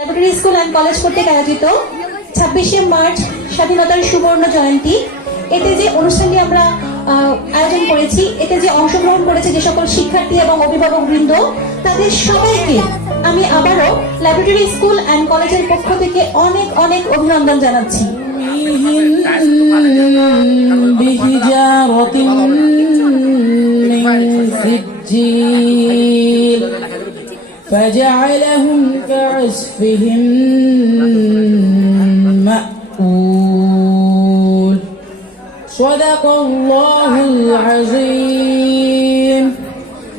Laboratory school and college কর্তৃক আয়োজিত 26শে March স্বাধীনতার সুবর্ণ জয়ন্তী, এতে যে অনুষ্ঠানটি আমরা আয়োজন করেছি, এতে যে অংশগ্রহণ করেছে যে সকল শিক্ষার্থী এবং অভিভাবক বৃন্দ, তাদের সবাইকে আমি আবারও ল্যাবরেটরি স্কুল অ্যান্ড কলেজের পক্ষ থেকে অনেক অনেক অভিনন্দন জানাচ্ছি। فجعلهم كعصف مأكول صدق الله العظيم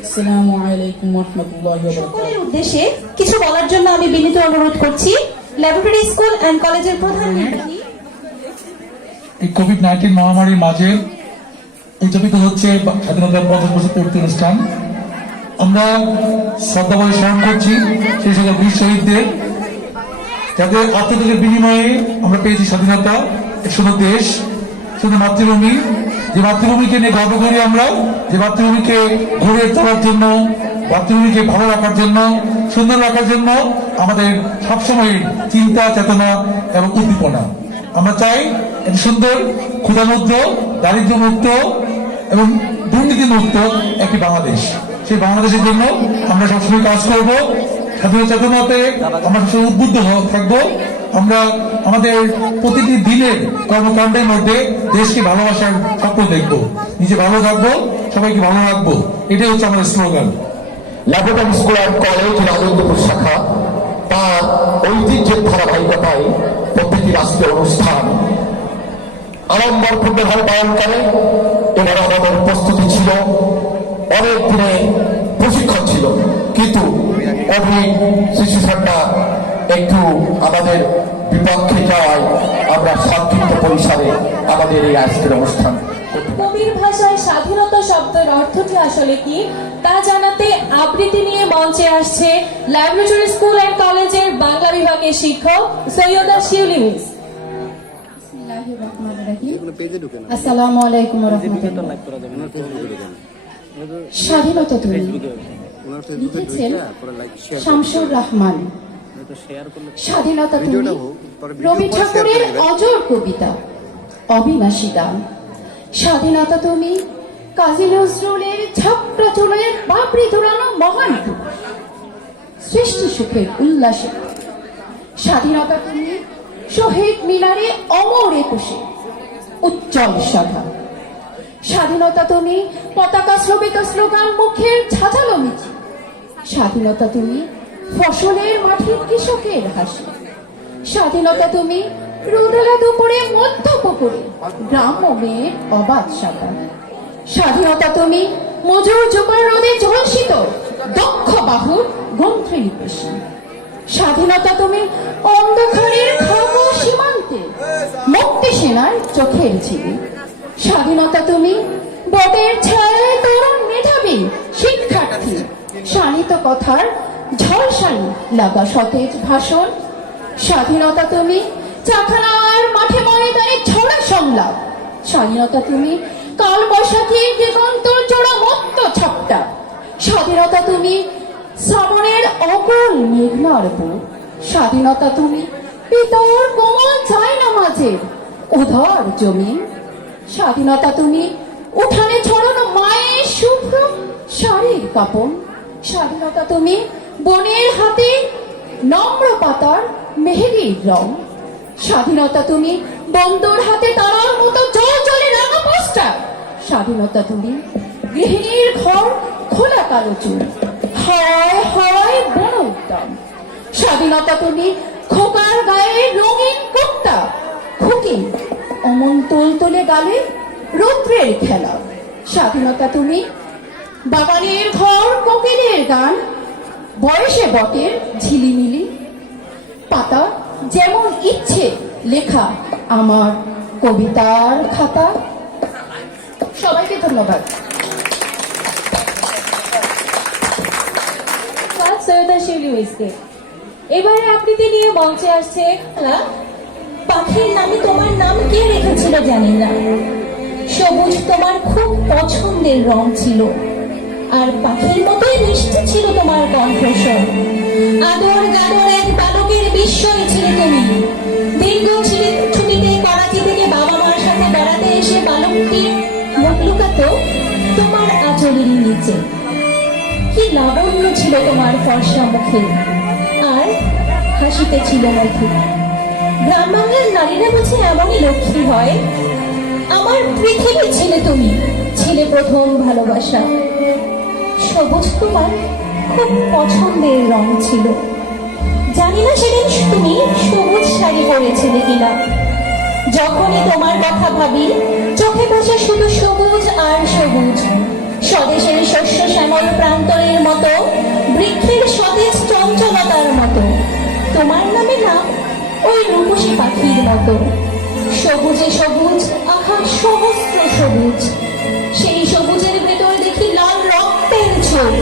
السلام عليكم ورحمة الله وبركاته। সকলের উদ্দেশ্যে কিছু বলার জন্য আমি বিনীত অনুরোধ করছি ল্যাবরেটরি স্কুল অ্যান্ড কলেজের প্রধান নির্বাহী। এই কোভিড-19 মহামারীর মাঝে উদযাপিত হচ্ছে স্বাধীনতার 50 বছর পূর্তি অনুষ্ঠান। আমরা শ্রদ্ধাভরে স্মরণ করছি সেই সকল বীর শহীদদের, যাদের আত্মত্যাগের বিনিময়ে আমরা পেয়েছি স্বাধীনতা, শুধু দেশ, শুধু মাতৃভূমি, যে মাতৃভূমিকে নিয়ে গর্ব করি আমরা, যে মাতৃভূমিকে ঘুরে তোলার জন্য, মাতৃভূমিকে ভালো রাখার জন্য, সুন্দর রাখার জন্য আমাদের সবসময় চিন্তা, চেতনা এবং উদ্দীপনা। আমরা চাই একটি সুন্দর, ক্ষুধামুক্ত, দারিদ্র্যমুক্ত এবং দুর্নীতিমুক্ত একটি বাংলাদেশ। সেই বাংলাদেশের জন্য আমরা সবসময় কাজ করব। স্বাধীনতা চেতনাতে আমরা সবসময় উদ্বুদ্ধ থাকবো। আমরা আমাদের প্রতিটি দিনের কর্মকাণ্ডের মধ্যে দেশকে ভালোবাসার স্বপ্ন দেখবো, নিজে ভালো থাকবো, সবাইকে ভালো রাখবো, এটাই হচ্ছে আমাদের slogan. Laboratory school and college Anandapur শাখা তার ঐতিহ্যের ধারাবাহিকতায় প্রতিটি রাষ্ট্রীয় অনুষ্ঠান আড়ম্বরপূর্ণভাবে পালন করে। এবার আমাদের প্রস্তুতি ছিল, অনেক দিনে প্রশিক্ষণ ছিল, কিন্তু কোভিড সিচুয়েশনটা একটু আমাদের বিপক্ষে যাওয়ায় আমরা সংক্ষিপ্ত পরিসরে আমাদের এই আজকের অনুষ্ঠান। কবির ভাষায় স্বাধীনতা শব্দের অর্থটি আসলে কি তা জানাতে আবৃত্তি নিয়ে মঞ্চে আসছে ল্যাবরেটরি স্কুল অ্যান্ড কলেজের বাংলা বিভাগের শিক্ষক সৈয়দা শিউলি মিস। আসসালামু আলাইকুম ওয়া রাহমাতুল্লাহ। স্বাধীনতা তুমি লিখেছেন শামসুর রহমান। স্বাধীনতা তুমি রবি ঠাকুরের অজর কবিতা, অবিনাশী দান। স্বাধীনতা তুমি কাজী নজরুলের ঝাপটা চুলের বাবরি ধরানো মহান সৃষ্টি সুখের উল্লাসে। স্বাধীনতা তুমি শহীদ মিনারে অমর একুশে উজ্জ্বল সভা। স্বাধীনতা তুমি পতাকা শ্রবিত স্লোগান মুখের ঝাঁঝালো মিছিল। স্বাধীনতা তুমি ফসলের মাঠে কৃষকের হাসি। স্বাধীনতা তুমি রোদেলা দুপুরে মধ্য পুকুরে গ্রাম্য মেয়ের অবাধ সাঁতার। স্বাধীনতা তুমি মজুর জোগাড় রোদে ঝলসিত দক্ষ বাহুর গন্ত্রী পেশি। স্বাধীনতা তুমি অন্ধকারের খাগো সীমান্তে মুক্তি সেনার চোখের ঝিলি। স্বাধীনতা তুমি বটের ছায়ায় তরুণ মেধাবী শিক্ষার্থী শানিত কথার ঝলসানি লাগা সতেজ ভাষণ। স্বাধীনতা তুমি চাখানার মাঠে ময়দানে ছড়া সংলাপ। স্বাধীনতা তুমি কাল বৈশাখী দিগন্ত জোড়া মত্ত ছপটা। স্বাধীনতা তুমি শ্রাবণের অকল মেঘনার বুক। স্বাধীনতা তুমি পিতর কোমল চায় না মাঝে উধার জমি। স্বাধীনতা তুমি উঠানে ছড়ানো মায়ের শুভ্র শাড়ির কাপন। স্বাধীনতা তুমি বনের হাতে নম্র পাতার মেহেদির রং। স্বাধীনতা তুমি বন্দর হাতে তারার মতো জল জলে রাঙা পোস্টার। স্বাধীনতা তুমি গৃহিণীর ঘর খোলা কালো চুল হয় হয় বড় উদ্যম। স্বাধীনতা তুমি খোকার গায়ে রঙিন কুর্তা খুকি অমন তোলতোলে গালে রৌদ্রের খেলা। স্বাধীনতা তুমি বাগানের ঘর কোকিলের গান বয়সে বটের ঝিলিমিলি পাতা যেমন ইচ্ছে লেখা আমার কবিতার খাতা। সবাইকে ধন্যবাদ। সৈয়দা শিউলি মিসকে। এবারে আবৃত্তি নিয়ে মঞ্চে আসছে পাখির নামে তোমার নাম কে রেখেছিল জানি না, সবুজ তোমার খুব পছন্দের রং ছিল। আর পাখির মতোই মিষ্টি ছিল তোমার কণ্ঠস্বর। আদর গাদর এক বালকের বিস্ময় ছিলে তুমি। দীর্ঘ ছুটিতে করাচি থেকে বাবা মার সাথে বেড়াতে এসে বালকটির মুখ লুকাতো তোমার আঁচলের নিচে। কি লাবণ্য ছিল তোমার ফর্সা মুখে, আর হাসিতে ছিল মুখে। গ্রাম বাংলার নারীরা বুঝি এমনই লক্ষ্মী হয়। আমার পৃথিবী ছিলে তুমি, ছিলে প্রথম ভালোবাসা। সবুজ তোমার খুব পছন্দের রং ছিল। জানি না সেদিন তুমি সবুজ শাড়ি পরেছিলে কিনা। যখনই তোমার কথা ভাবি চোখে ভাসে শুধু সবুজ আর সবুজ। স্বদেশের শস্য শ্যামল প্রান্তরের মতো, বৃক্ষের সতেজ চঞ্চলতার মতো। তোমার নামে নাম ওই রূপসী পাখির মতো। সবুজে সবুজ, আকাশ সহস্র সবুজ। সেই সবুজের ভেতর দেখি লাল রক্তের ছোপ।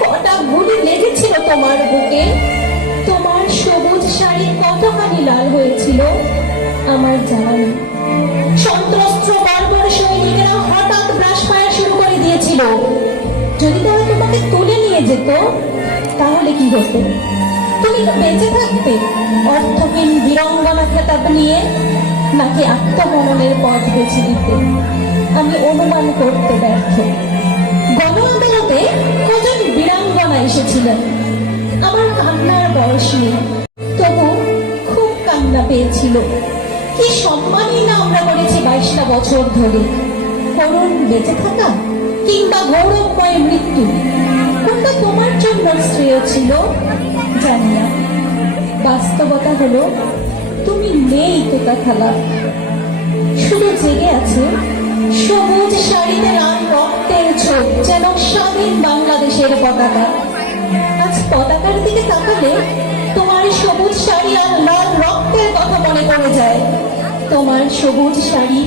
কটা গুলি লেগেছিল তোমার বুকে। তোমার সবুজ শাড়ি কতখানি লাল হয়েছিল আমার জানা নেই। সন্ত্রস্ত বর্বর সৈনিকেরা হঠাৎ ব্রাশফায়ার শুরু করে দিয়েছিল। যদি তারা তোমাকে তুলে নিয়ে যেত তাহলে কি হতো? তুমি তো বেঁচে থাকতে অর্থহীন বীরঙ্গনা খেতাব নিয়ে, নাকি আত্মহননের পথ বেছে দিতে? আমি অনুমান করতে ব্যর্থ। গণ আদালতে কজন বীরাঙ্গনা এসেছিলেন। আমার কান্নার বয়স নেই, তবু খুব কান্না পেয়েছিল। কি সম্মানই না আমরা করেছি 22টা বছর ধরে। করুণ বেঁচে থাকা কিংবা গৌরবময় মৃত্যু, কোনটা তোমার জন্য শ্রেয় ছিল জানি না। বাস্তবতা হলো তুমি নেই তোতা খালা। শুধু জেগে আছে সবুজ শাড়িতে লাল রক্তের ছোপ, যেন স্বাধীন বাংলাদেশের পতাকা। আজ পতাকার দিকে তাকালে তোমার সবুজ শাড়ি আর লাল রক্তের কথা মনে পড়ে যায়। তোমার সবুজ শাড়ি,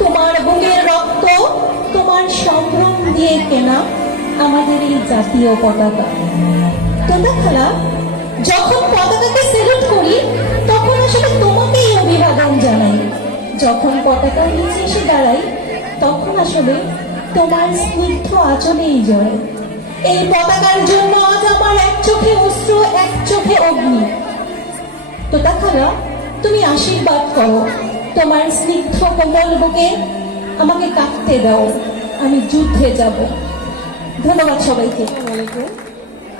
তোমার বুকের রক্ত, তোমার সম্ভ্রম দিয়ে কেনা আমাদের এই জাতীয় পতাকা। তোতা খালা, যখন পতাকাকে সেলুট করি তখন আসলে তোমাকেই অভিবাদন জানাই। যখন পতাকার নিচে এসে দাঁড়াই তখন আসলে তোমার স্নিগ্ধ আঁচলেই জয়। এই পতাকার জন্য আজ আমার এক চোখে অশ্রু, এক চোখে অগ্নি। তোতা খালা, তুমি আশীর্বাদ করো। তোমার স্নিগ্ধ কোমল বুকে আমাকে কাঁদতে দাও, আমি যুদ্ধে যাব। ধন্যবাদ সবাইকে।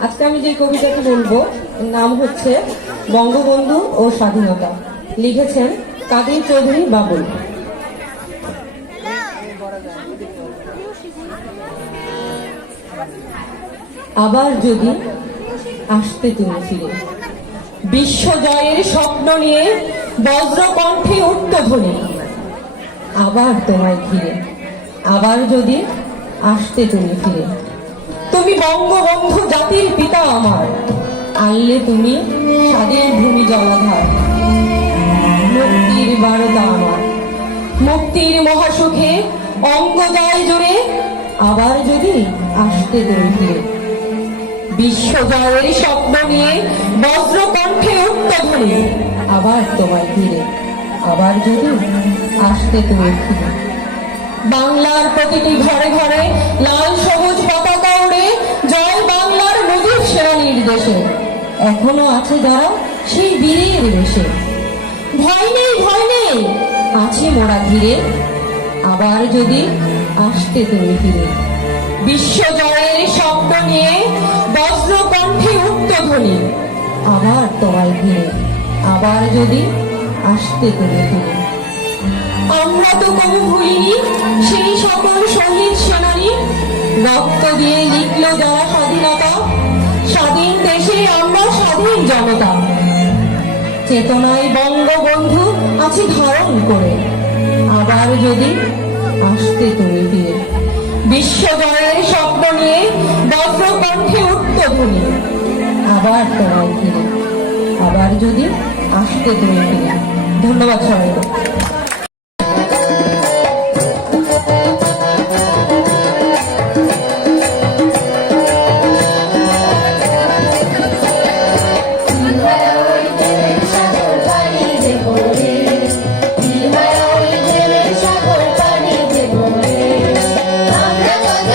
আজকে আমি যে কবিতাটি বলবো এর নাম হচ্ছে বঙ্গবন্ধু ও স্বাধীনতা। লিখেছেন কাদের চৌধুরী বাবুল। আবার যদি আসতে তুমি ফিরে, বিশ্ব জয়ের স্বপ্ন নিয়ে বজ্র কণ্ঠে উঠত ধ্বনি। আবার তোমায় ঘিরে, আবার যদি আসতে তুমি ফিরে। তুমি বঙ্গবন্ধু জাতির পিতা আমার, আনলে তুমি স্বাধীন ভূমি জলাধার। মুক্তির বারতা আমার, মুক্তির মহাসুখে অঙ্গ যায় জোরে। আবার যদি আসতে তুমি ফিরে, বিশ্ব জয়ের স্বপ্ন নিয়ে বজ্র কণ্ঠে উঠত ধ্বনি। আবার তোমায় ঘিরে, আবার যদি আসতে তুমি ফিরে। বাংলার প্রতিটি ঘরে ঘরে লাল সবুজ পতাকা উড়ে, জয় বাংলার মুজিব সেনা নির্দেশে। এখনো আছে যারা সেই বীরের বেশে। ভয় নেই, ভয় নেই, আছি মোরা ঘিরে। আবার যদি আসতে তুমি ফিরে, বিশ্ব জয়ের স্বপ্ন নিয়ে বজ্র কণ্ঠে উঠত ধ্বনি। আবার তোমায় ঘিরে, আবার যদি আসতে তুমি ফিরে। আমরা তো কবু ভুলিনি সেই সকল শহীদ সেনানী, রক্ত দিয়ে লিখলো যারা স্বাধীনতা। স্বাধীন দেশে আমরা স্বাধীন জনতা। চেতনায় বঙ্গবন্ধু আছি ধারণ করে। আবার যদি আসতে তুমি ফিরে, বিশ্ব জয়ের স্বপ্ন নিয়ে বজ্র কণ্ঠে উঠত ধ্বনি। আবার তোমায় ফিরে, আবার যদি আসতে তুমি ফিরে। ধন্যবাদ সবাইকে। আমরা কত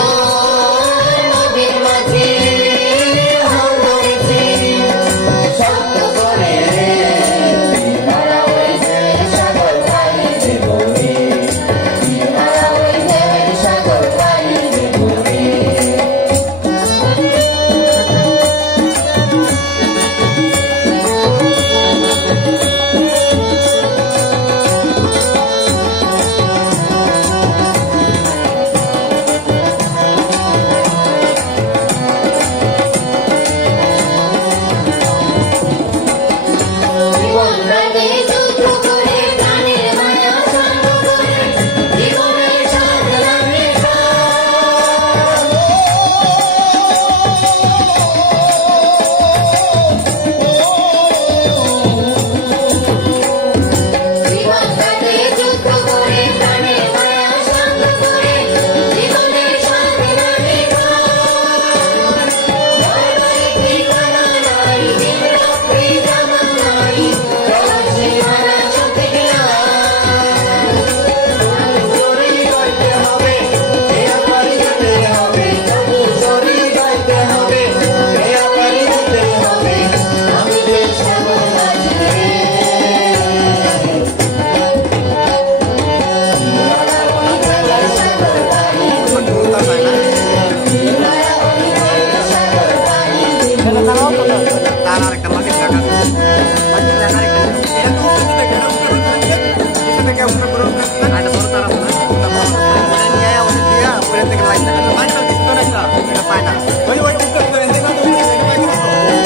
থেকে লাইন দেখা যায় লাইনটা দিতে না এটা পায় না ওই ঠিক করে দেন দেখা তো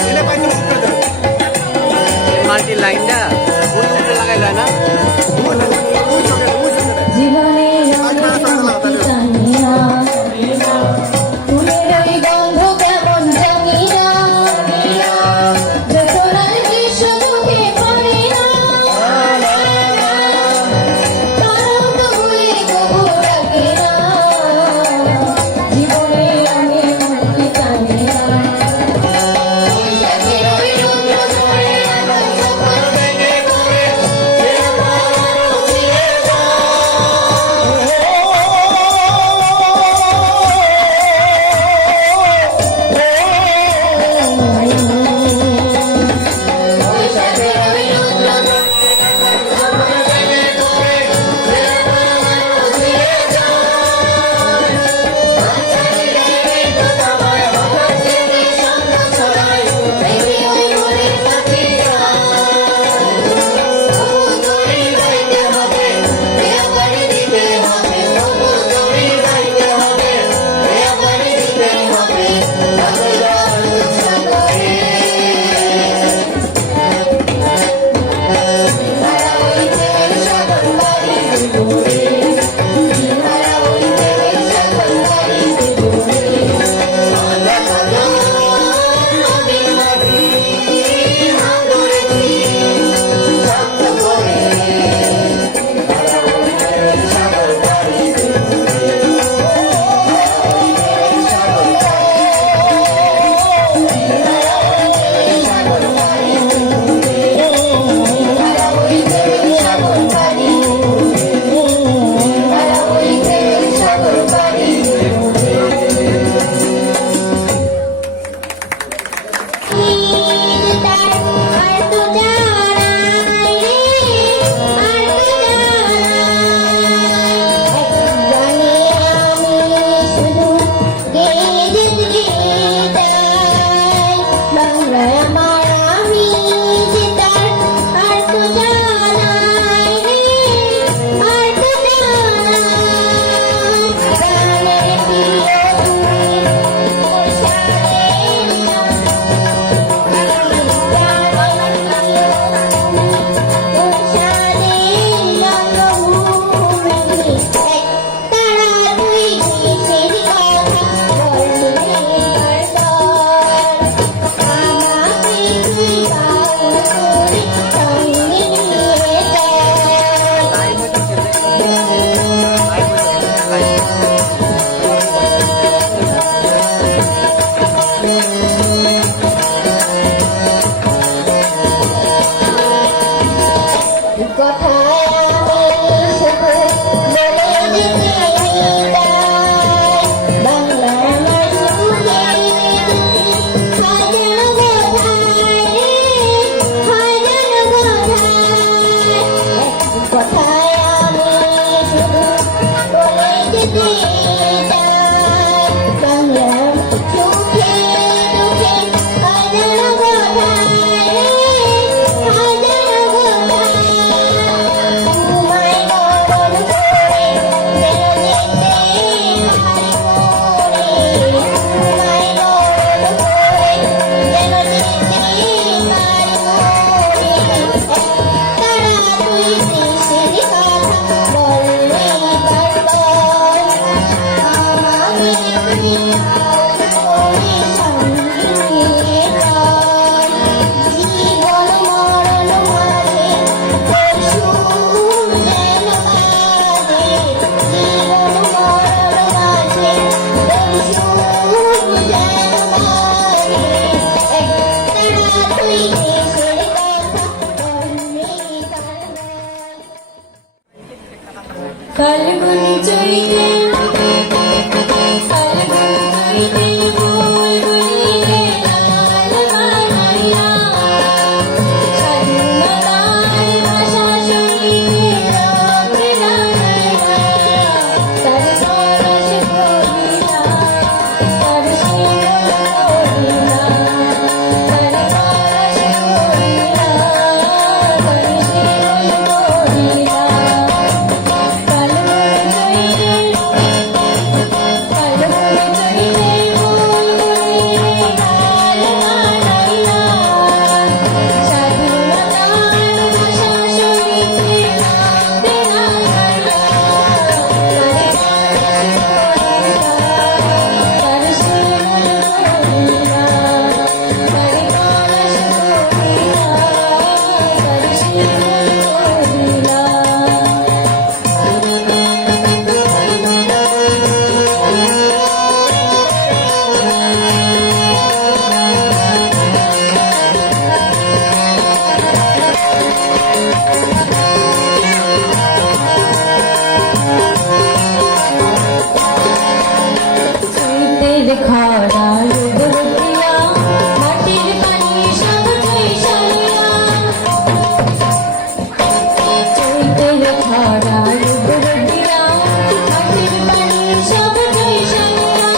এটা পাইতে ঠিক করে দেন মাল্টি লাইনটা ওই উপরে লাগাই যায় না জীবনে জানিনা ফুলের ওই গন্ধ কেমন জানিনা যখন আর গ্রীষ্ম চোখে পড়ে না তারাও তো ভুলে কবু ডাকে না জীবনে আমি মুক্তি জানি না বৈশাখের ওই রৌদ্র ধরে আকাশ যখন ভেঙে পড়ে সে আমার চিরে বৈশাখের ওই রৌদ্র ধরে আকাশ যখন ভেঙে পড়ে সে আমার চিরে যায় আচ্ছাদিত দেবে তো তোমায় হঠাৎ যেতে সঙ্গ ছড়ায় দেখি ওই মনের পাখি তবু দড়ি গাইতে হবে দেয়াবাড়ি দিতে হবে তবু দড়ি গাইতে হবে দেয়াবাড়ি দিতে হবে তাতে যার সাগরে হারা হইতে সাগর বাড়ি দূরে হারা হইতে সাগর বাড়ি দূরে আল্লাহ আল্লাহ নবীর মাটি হাত ধরেছি শক্ত করে হারা হইতে সাগর বাড়ি দূরে সাগর বাড়ি হারা হইতে সাগর বাড়ি হারা হইতে সাগর বাড়ি আর তো জানাই রে আর তো জানাই জানি আমি শুধু গেয়ে যেতে চাই বাংলায় আমার আমি যেতার আর তো জানাই রে আর তো জানাই প্রাণের প্রিয় তুমি মোর সাথে কথায় আমি শুধু বলে যেতে চাই বাংলার সুখে দুঃখে হাজারো কথায় হাজারো কথায় তোমায় বরণ করে যেন যেতে পারি মোরে তোমায় বরণ করে যেন যেতে পারি মোরে তারা তুই দেশের কথা বললে বারবার আমাকে তুই করে সঙ্গে নিয়ে চল জীবন মরণ মাঝে তোর সুর যেন বাজে জীবন মরণ মাঝে তোর সুর যেন বাজে তারা তুই দেশের কথা বললে বারবার ফাল্গুন চৈতে ফাল্গুন চৈতে খরায় উবরটিয়া মাটির পানি সব জৈশালিয়া চৈতের খরায় উবরটিয়া মাটির পানি সব জৈশালিয়া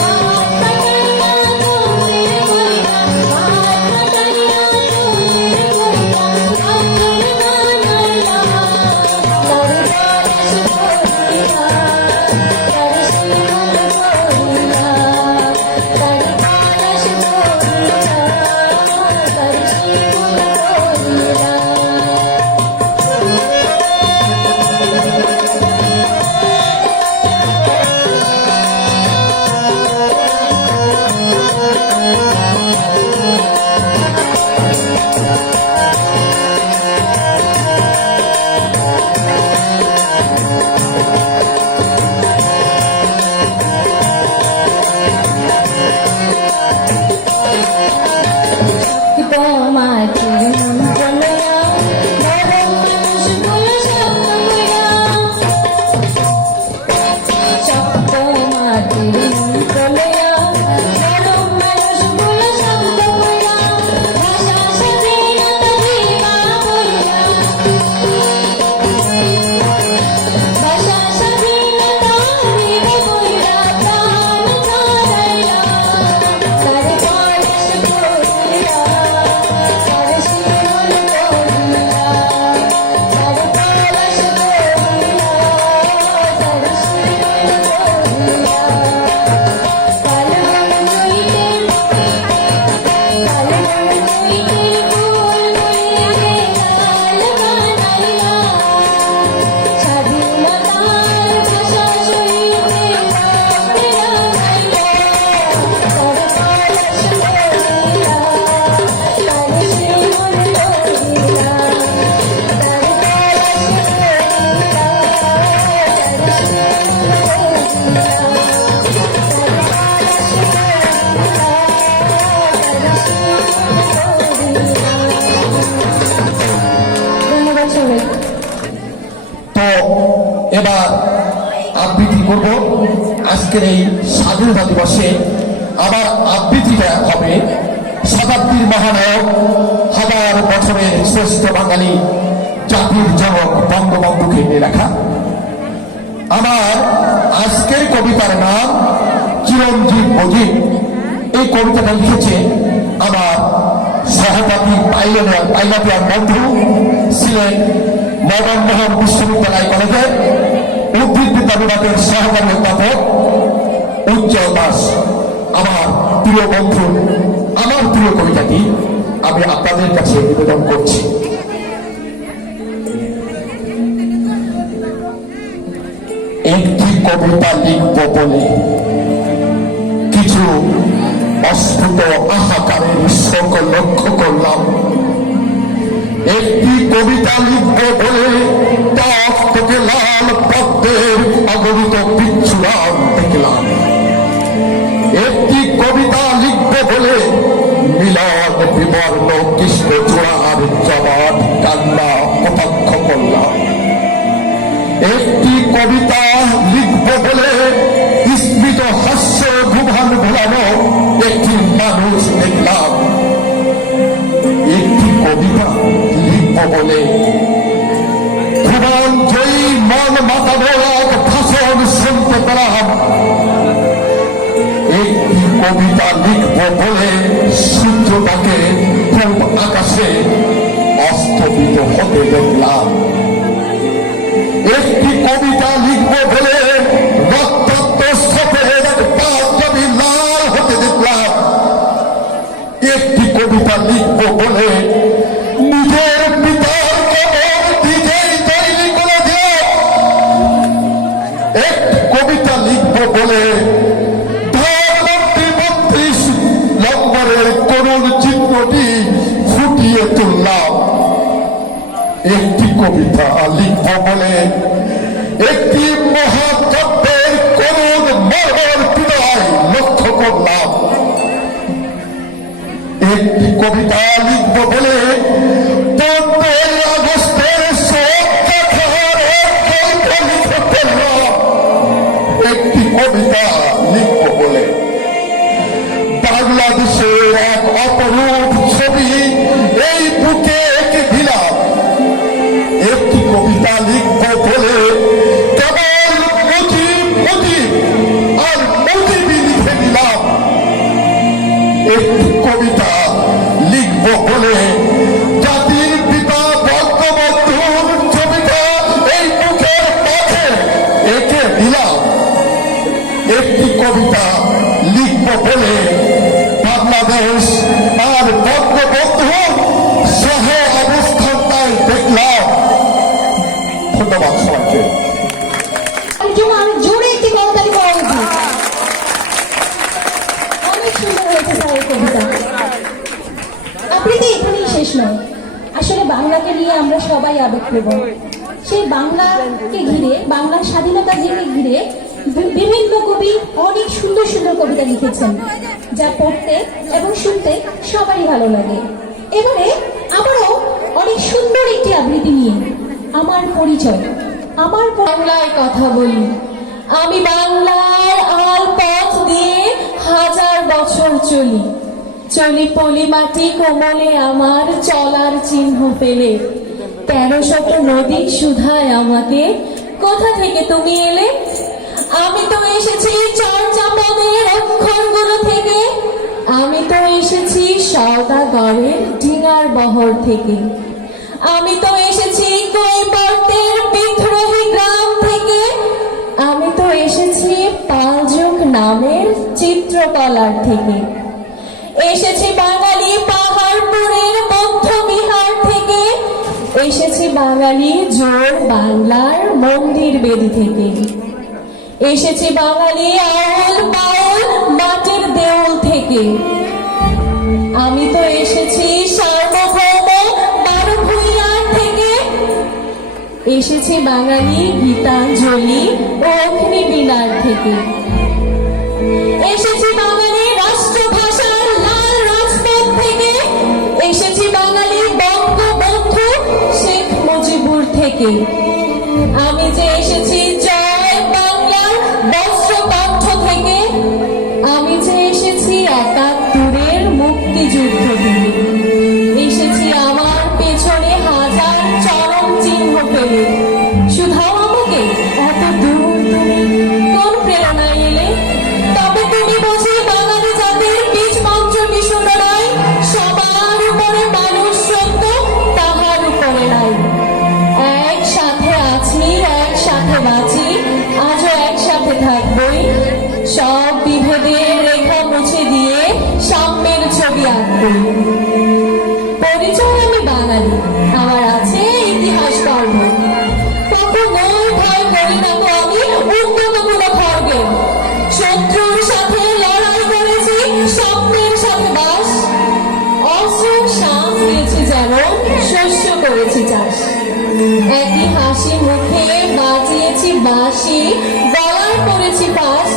হাত কাটাইয়া চৌচির কইরা হাত কাটাইয়া চৌচির কইরা আতর বানাইলা তার পরশ করিয়া তার শিমুল করিয়া তার পরশ করিয়া তার শিমুল করিয়া মাটির মন্ত্রণয়া নরম মানুষগুলো শক্ত হইয়া শক্ত মাটির মন্ত্রণয়া নরম মানুষগুলো শক্ত হইয়া ভাষা স্বাধীনতা দিবা বইয়া ভাষা স্বাধীনতা দিবা বইয়া প্রাণ ছাড়াইয়া তার পরশ করিয়া তার শিমুল করিয়া তার পরশ করিয়া তার শিমুল করিয়া কালবন হইতে ফুল মুড়িয়ে লাল বানাইলা স্বাধীনতার ভাষা সইতে রক্তে রাঙাইলা তার পরশ করিয়া তার শিমুল করিয়া তার পরশ ধন্যবাদ সবাই। তো এবার আবৃত্তি করব আজকের এই স্বাধীনতা দিবসে। আবার আবৃত্তিটা হবে শতাব্দীর মহানায়ক, হাজার বছরের শ্রেষ্ঠ বাঙালি জাতির জনক বঙ্গবন্ধুকে নিয়ে লেখা। আমার আজকের কবিতার নাম চিরঞ্জীব মজিদ। এই কবিতাটা লিখেছে আমার সহপাঠী পাইলটিয়ার বন্ধু ছিলেন মদন মোহন বিশ্ববিদ্যালয় কলেজের উদ্ভিদ বিদ্যা বিভাগের সহকারী অধ্যাপক উজ্জ্বল দাস। আমার প্রিয় বন্ধু, আমার প্রিয় কবিতাটি আমি আপনাদের কাছে নিবেদন করছি। একটি কবিতা লিখব বলে কিছু অস্ফুট আহাকারের শোক লক্ষ্য করলাম। একটি কবিতা লিখব বলে টক থেকে লাল পদ্মের অগণিত বিচ্ছুরাম দেখলাম। একটি কবিতা লিখব বলে মিলন বিবর্ণ কৃষ্ণ চূড়ার জবাব কান্না কটাক্ষ করলাম। একটি কবিতা লিখব বলে স্মৃত হাস্য ভুভান ভোলানো একটি মানুষ দেখলাম। একটি কবিতা লিখব বলে ভুবন জয়ী মন মাতানো এক ভাষণ শুনতে পেলাম। একটি কবিতা লিখব বলে সূর্যটাকে পূব আকাশে অস্তমিত হতে দেখলাম। একটি কবিতা লিখব বলে রক্তাক্ত স্রোতের পাঁচজমি লাল হতে দেখলাম। একটি কবিতা লিখব বলে নিজের পিতার কবর নিজেই তৈরি করে দিল। একটি কবিতা লিখব বলে ধর্মমন্ত্রী ৩২ নম্বরের করুণ চিত্রটি ফুটিয়ে তুললাম। একটি কবিতা লিখব বলে একটি মহাকাব্যের করুণ মর্মর পীড়ায় লক্ষ্য করলাম। একটি কবিতা লিখব বলে ১৫ই আগস্টের সত্যাচার গল্প লিখে ফেললাম। একটি কবিতা লিখব বলে অপরূপ ছবি এই বুকে এঁকে দিলাম। একটি কবিতা লিখব বলে কেবল মুজিব মুজিব আর মুজিবই লিখে দিলাম। একটি কবিতা লিখব বলে জাতির পিতা বঙ্গবন্ধুর ছবিটা এই মুখের মাঝে এঁকে দিলাম। একটি কবিতা লিখব বলে বাংলাদেশ আর বঙ্গবন্ধুর সহ অবস্থানটাই দেখলাম। ধন্যবাদ সবাইকে। তার জন্য আরো জোরে একটি করতালি করা উচিত। অনেক সুন্দর হয়েছে স্যার এই কবিতা। আবৃত্তি এখানেই শেষ নয়। আসলে বাংলাকে নিয়ে আমরা সবাই আবেগপ্রবণ। সেই বাংলাকে ঘিরে, বাংলার স্বাধীনতাকে ঘিরে বিভিন্ন কবি অনেক সুন্দর সুন্দর কবিতা লিখেছেন, যা পড়তে এবং শুনতে সবারই ভালো লাগে। এবারে আবারও অনেক সুন্দর একটি আবৃত্তি নিয়ে আমার পরিচয়। আমার বাংলায় কথা বলি, আমি বাংলার আল পথ দিয়ে হাজার বছর চলি। চলি পলি মাটি কোমলে আমার চলার চিহ্ন ফেলে। 1300 নদী সুধায় আমাকে, কোথা থেকে তুমি এলে? আমি তো এসেছি চর্যাপদের অক্ষরগুলো থেকে। আমি তো এসেছি সওদাগরের ডিঙার বহর থেকে। আমি তো এসেছি কৈবর্তের বিদ্রোহী গ্রাম থেকে। আমি তো এসেছি পালযুগ নামের চিত্রকলার থেকে। এসেছি বাঙালি পাহাড়পুরের মধ্য বিহার থেকে। এসেছি বাঙালি জোর বাংলার মন্দির বেদি থেকে। এসেছি বাঙালি আউল বাউল মাটির দেউল থেকে। আমি তো এসেছি সার্বভৌম বারোভূঁইয়ার থেকে। এসেছি বাঙালি গীতাঞ্জলি ও অগ্নিবীণার থেকে। এসেছি বাঙালি রাষ্ট্রভাষার লাল রাজপথ থেকে। এসেছি বাঙালি বঙ্গবন্ধু শেখ মুজিবুর থেকে। আমি যে এসেছি জয় বাংলার বস্ত্রকণ্ঠ থেকে। আমি যে এসেছি 71-এর মুক্তিযুদ্ধ থেকে। এসেছি আমার পেছনে হাজার চরম চিহ্ন ফেলে। শুধাও আমাকে এত দূর তুমি কোন প্রেরণায় এলে? তবে তুমি বুঝি বাঙালি জাতির বীজ মন্ত্র বিশুদ্ধ নয়। সবার উপরে মানুষ সত্য, তাহার উপরে নাই। একসাথে আছি, একসাথে বাঁচি, আজও একসাথে থাকবই। সব বিভেদের রেখা মুছে দিয়ে সাম্যের ছবি আঁকবই। পরিচয় আমি বাঙালি, আমার আছে ইতিহাস গর্ব। কখনোই ভয় করি না তো আমি উন্নত কোনো খড়গে। শত্রুর সাথে লড়াই করেছি, স্বপ্নের সাথে বাস। অস্ত্রের শাম দিয়েছি যেমন, শস্য করেছি চাষ। একই হাসি মুখে বাজিয়েছি বাঁশি, গলার করেছি পাশ।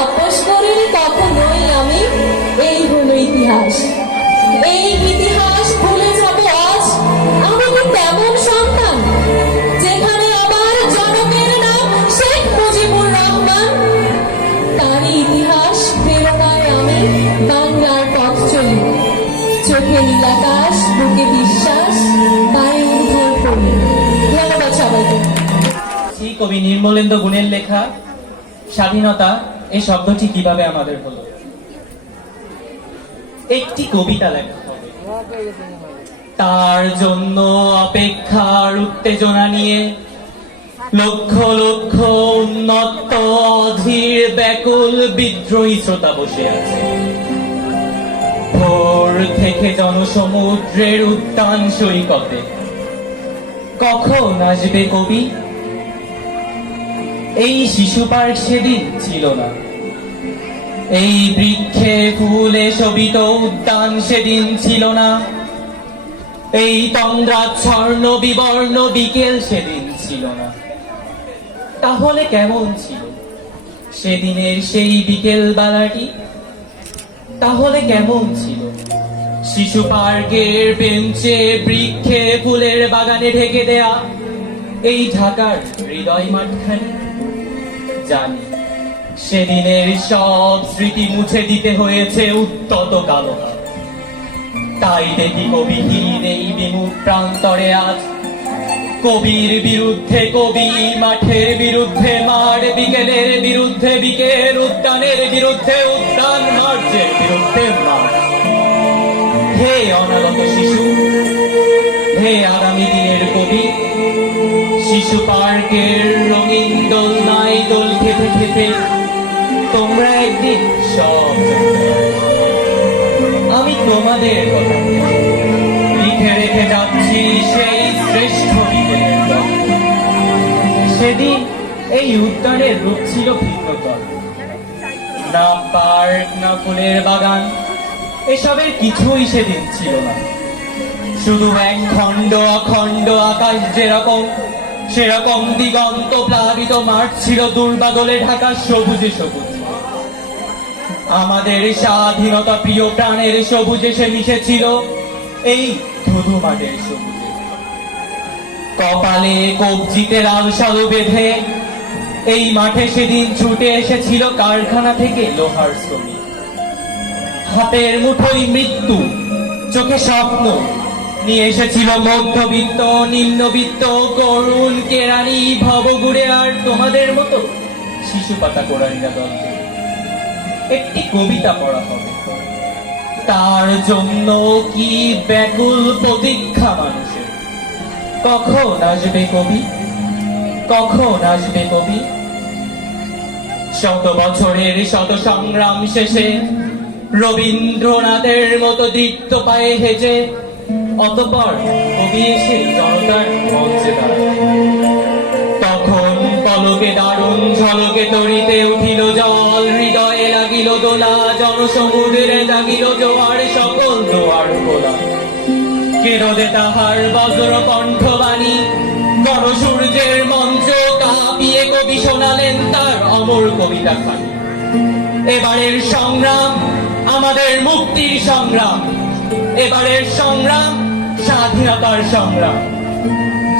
আপোষ করিনি কখনোই আমি, এই হলো ইতিহাস। এই ইতিহাস ভুলে যাব আজ। আমি কি তেমন সন্তান যেখানে আবার জনকের নাম শেখ মুজিবুর রহমান? তারই ইতিহাস প্রেরণায় আমি বাংলার পথ চলি। চোখে নীলাকাশ, বুকে বিশ্বাস, পায়ে উদ্ধার করি। ধন্যবাদ সবাইকে। কবি নির্মলেন্দু গুণের লেখা স্বাধীনতা এই শব্দটি কিভাবে আমাদের হলো। একটি কবিতা লেখা হবে, তার জন্য অপেক্ষার উত্তেজনা নিয়ে লক্ষ লক্ষ উন্নত অধীর ব্যাকুল বিদ্রোহী শ্রোতা বসে আছে। ভোর থেকে জনসমুদ্রের উদ্যান সৈকতে কখন আসবে কবি? এই শিশু পার্ক সেদিন ছিল না, এই বৃক্ষে ফুলে শোভিত উদ্যান সেদিন ছিল না, এই তন্দ্রাচ্ছন্ন বিবর্ণ বিকেল সেদিন ছিল না। তাহলে কেমন ছিল সেদিনের সেই বিকেল বেলাটি? তাহলে কেমন ছিল শিশু পার্কের বেঞ্চে, বৃক্ষে ফুলের বাগানে ঢেকে দেয়া এই ঢাকার হৃদয় মাঠখানি? জানি সেদিনের সব স্মৃতি মুছে দিতে হয়েছে উত্তত কালো হাত। তাই দেখি কবিহীন এই বিমুখ প্রান্তরে আজ কবির বিরুদ্ধে কবি, মাঠের বিরুদ্ধে মাঠ, বিকেলের বিরুদ্ধে বিকেল, উদ্যানের বিরুদ্ধে উদ্যান, মার্চের বিরুদ্ধে মাঠ। হে অনাগত শিশু, হে আগামী দিনের কবি, শিশু পার্কের রঙিন দোলনায় দোল খেতে খেতে তোমরা একদিন সব জানতে পারবে। আমি তোমাদের কথা লিখে রেখে যাচ্ছি সেই শ্রেষ্ঠ বিকেলের গল্প। সেদিন এই উদ্যানের রূপ ছিল ভিন্নতর। না পার্ক, না ফুলের বাগান, এসবের কিছুই সেদিন ছিল না। শুধু এক খণ্ড অখণ্ড আকাশ যেরকম, সেরকম দিগন্ত প্লাবিত মাঠ ছিল দুর্বাদলে ঢাকা সবুজে সবুজ। আমাদের স্বাধীনতা প্রিয় প্রাণের সবুজে সে মিশেছিল এই ধুধু মাঠের সবুজে। কপালে কবজিতে লাল শালু বেঁধে এই মাঠে সেদিন ছুটে এসেছিল কারখানা থেকে লোহার শ্রমিক। হাতের মুঠোয় মৃত্যু, চোখে স্বপ্ন নিয়ে এসেছিল মধ্যবিত্ত, নিম্নবিত্ত, করুণ, কেরানি, ভবগুড়ে আর তোমাদের মতো শিশু পাতা কোরানিরা দল থেকে। একটি কবিতা পড়া হবে, তার জন্য কি ব্যাকুল প্রতীক্ষা মানুষের। কখন আসবে কবি, কখন আসবে কবি? শত বছরের শত সংগ্রাম শেষে রবীন্দ্রনাথের মতো দীপ্ত পায়ে হেঁটে অতঃপর কবি এসে জনতার মঞ্চে দাঁড়ায়। তখন পলকে দারুণ ঝলকে তরিতে উঠিল জল, হৃদয়ে লাগিল দোলা, জনসমুদ্রে জাগিল জোয়ার, সকল দোয়ার খোলা। কেরোদে তাহার বজ্র কণ্ঠবাণী, গণসূর্যের মঞ্চ কাঁপিয়ে কবি শোনালেন তার অমর কবিতা খানি। এবারের সংগ্রাম আমাদের মুক্তির সংগ্রাম, এবারের সংগ্রাম স্বাধীনতার সংগ্রাম।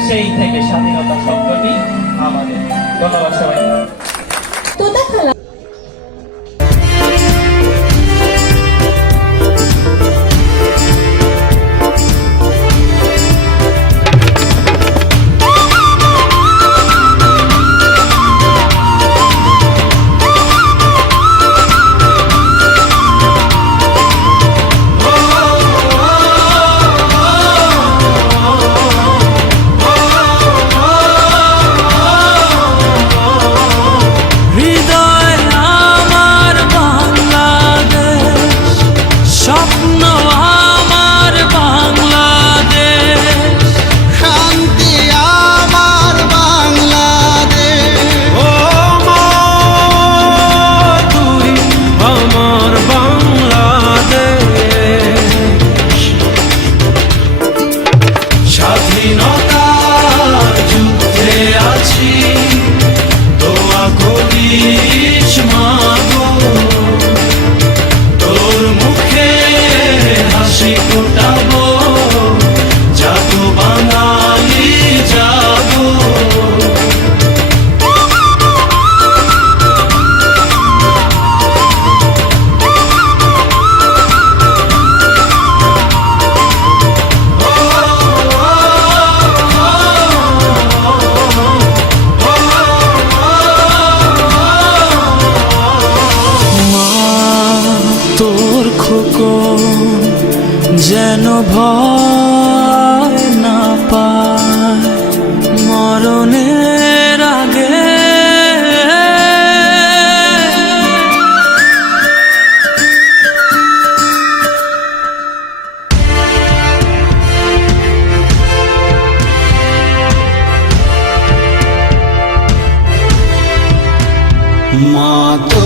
সেই থেকে স্বাধীনতা শব্দটি আমাদের। ধন্যবাদ সবাই। তোতা খালা যেন ভয় না পায় মরণের আগে। মা তো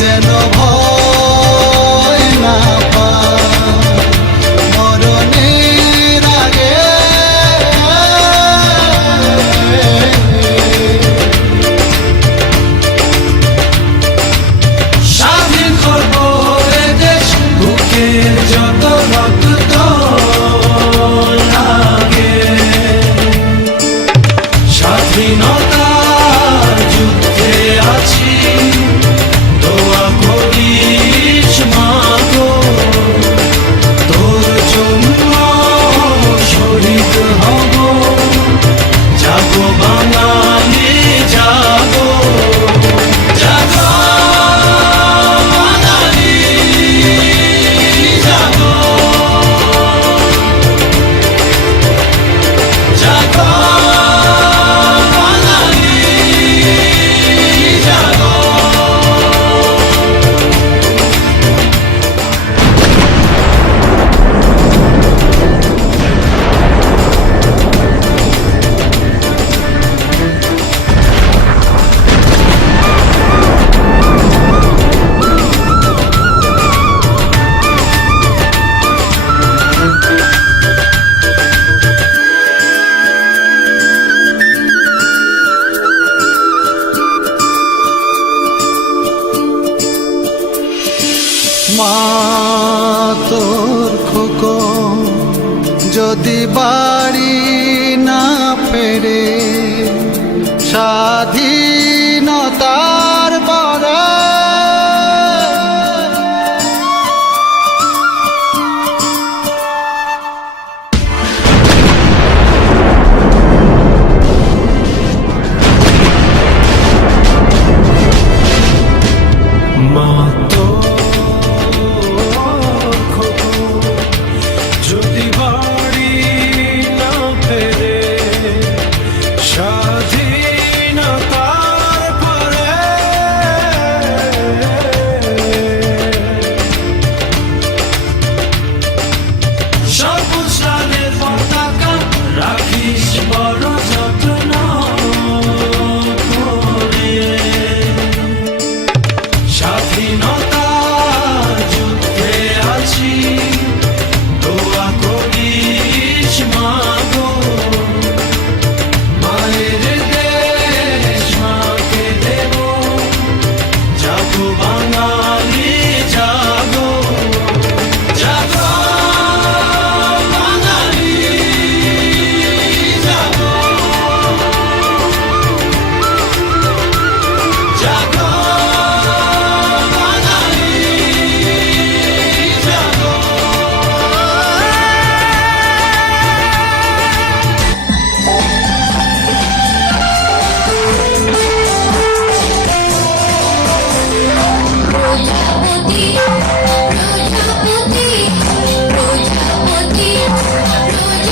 যেন ভয় না পায় মরণের আগে। স্বাধীন করব এ দেশ, বুকের যত রক্ত লাগে। স্বাধীনতা মা তোর খোকন যদি বাড়ি না ফেরে স্বাধীনতার পরে মা তোর খোকন যদি বাড়ি না ফেরে স্বাধীনতার পরে সবুজ লালের পতাকা রাখিস বড় যত্ন করে স্বাধীনতার যুদ্ধে আছি দোয়া করিস মা গো মায়ের দেশ মাকে দেব জাগো বাঙালি জাগো জাগো বাঙালি জাগো জাগো বাঙালি জাগো প্রজাপতি প্রজাপতি প্রজাপতি প্রজাপতি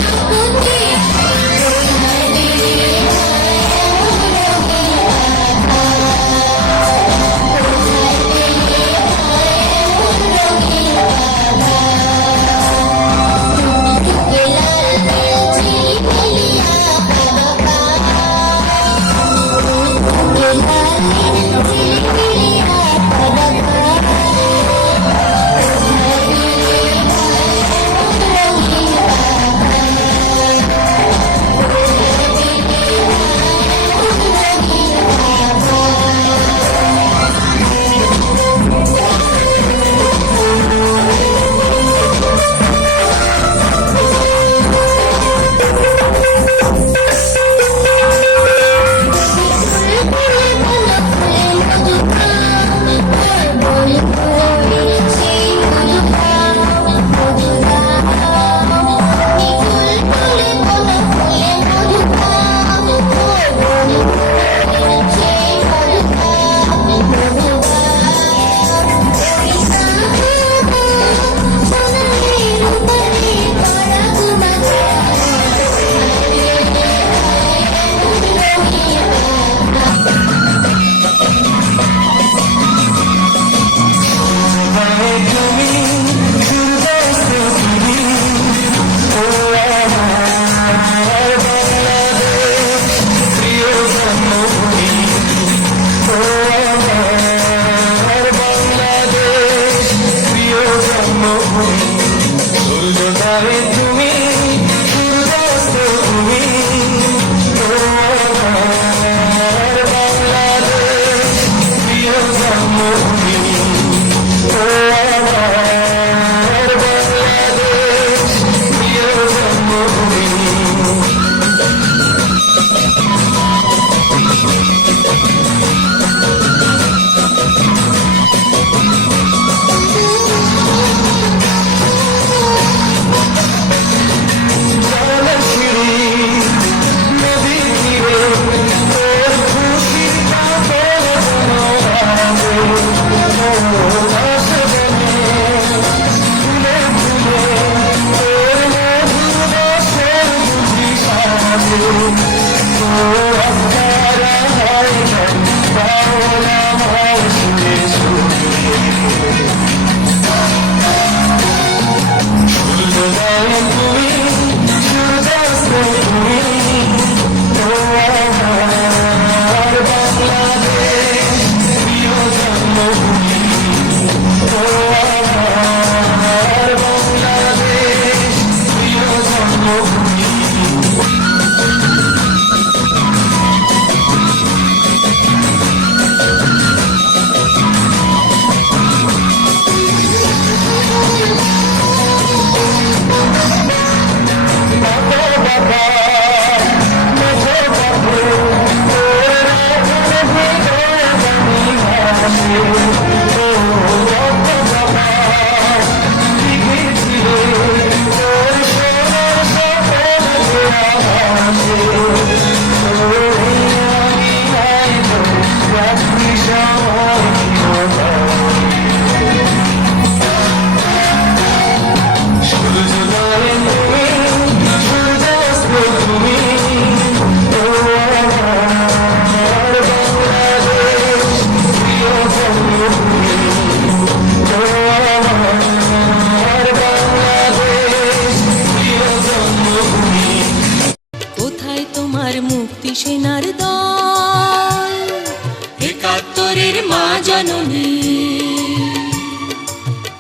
জননী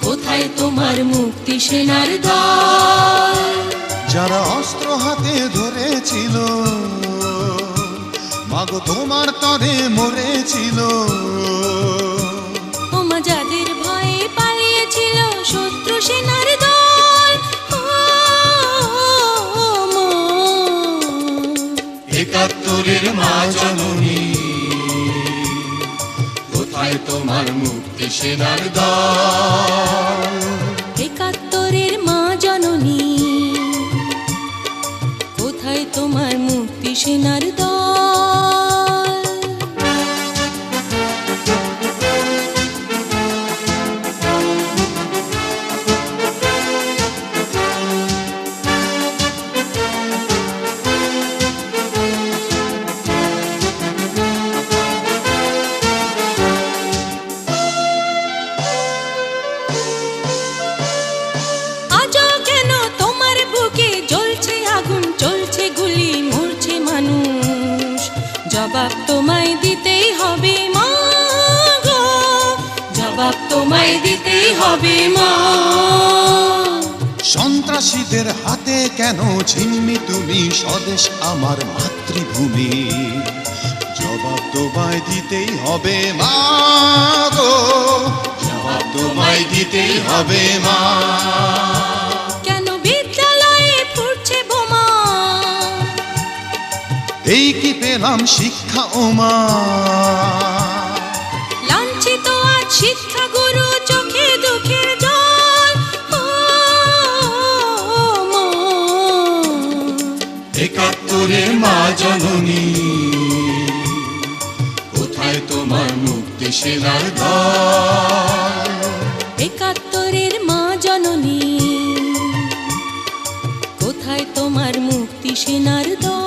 কোথায় তোমার মুক্তি সেনার দল যারা অস্ত্র হাতে ধরেছিল মাগো তোমার তরে মরেছিল ওমা যাদের ভয়ে পালিয়েছিল শত্রু সেনার দল ও মা। ৭১-এর মা জননী কোথায় তোমার মুক্তি সেনার দল ৭১-এর মা জননী কোথায় তোমার মুক্তি সেনার দল আজও কেন তোমার বুকে জ্বলছে আগুন চলছে গুলি মরছে মানুষ জবাব তোমায় দিতেই হবে মা গো জবাব তোমায় দিতেই হবে মা সন্ত্রাসীদের হাতে কেন ছিন্নি তুমি স্বদেশ আমার মাতৃভূমি জবাব তোমায় দিতেই হবে মা গো জবাব তোমায় দিতেই হবে মা কেন বিদ্যালয়ে ফুটছে বোমা এই কি পেলাম শিক্ষা ওমা লাঞ্ছিত আজ শিক্ষা গুরু চোখে দুঃখের জল ও মা। ৭১-এর মা জননী কোথায় তোমার মুক্তি সেনার দল ৭১-এর মা জননী কোথায় তোমার মুক্তি সেনার দল